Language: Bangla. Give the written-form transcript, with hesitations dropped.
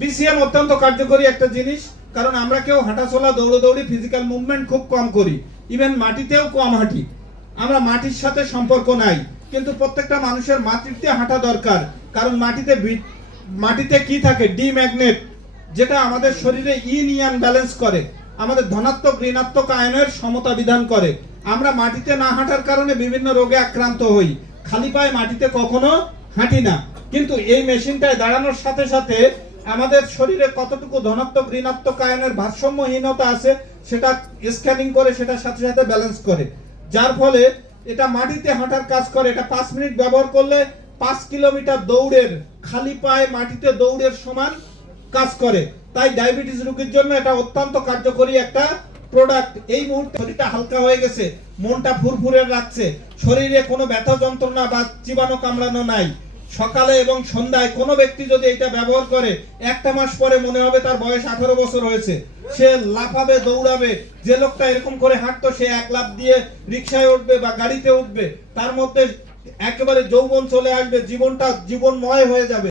বিসিএম অত্যন্ত কার্যকরী একটা জিনিস, কারণ আমরা কেউ হাঁটাচলা দৌড়দৌড়ি ফিজিক্যাল মুভমেন্ট খুব কম করি, ইভেন মাটিতেও কম হাঁটি। আমরা মাটির সাথে সম্পর্ক নাই, কিন্তু প্রত্যেকটা মানুষের মাটিতে হাঁটা দরকার। কারণ মাটিতে কি থাকে? ডি ম্যাগনেট, যেটা আমাদের শরীরে ইন ইয়ান ব্যালেন্স করে, আমাদের ধনাত্মক ঋণাত্মক আয়নের সমতা বিধান করে। আমরা মাটিতে না হাঁটার কারণে বিভিন্ন রোগে আক্রান্ত হই, খালি পায়ে মাটিতে কখনো হাঁটি না। কিন্তু এই মেশিনটায় দাঁড়ানোর সাথে সাথে আমাদের শরীরে কতটুকু ধনাত্মক ঋণাত্মক আয়নের ভারসাম্যহীনতা আছে সেটা স্ক্যানিং করে সেটার সাথে সাথে ব্যালেন্স করে, যার ফলে এটা মাটিতে হাঁটার কাজ করে। এটা 5 মিনিট ব্যবহার করলে 5 কিলোমিটার দৌড়ের, খালি পায়ে মাটিতে দৌড়ের সমান কাজ করে। তাই ডায়াবেটিস রোগীর জন্য এটা অত্যন্ত কার্যকরী একটা প্রোডাক্ট। এই মুহূর্তে শরীরটা হালকা হয়ে গেছে, মনটা ফুরফুরে লাগছে, শরীরে কোনো ব্যথা যন্ত্রণা বা জীবাণু কামড়ানো নাই। সকালে এবং সন্ধ্যায় কোনো ব্যক্তি যদি এটা ব্যবহার করে, একটা মাস পরে মনে হবে তার বয়স 18 বছর হয়েছে। সে লাফাবে, দৌড়াবে। যে লোকটা এরকম করে হাঁটতো, সে এক লাফ দিয়ে রিকশায় উঠবে বা গাড়িতে উঠবে, তার মধ্যে একেবারে যৌবন চলে আসবে, জীবনটা জীবনময় হয়ে যাবে।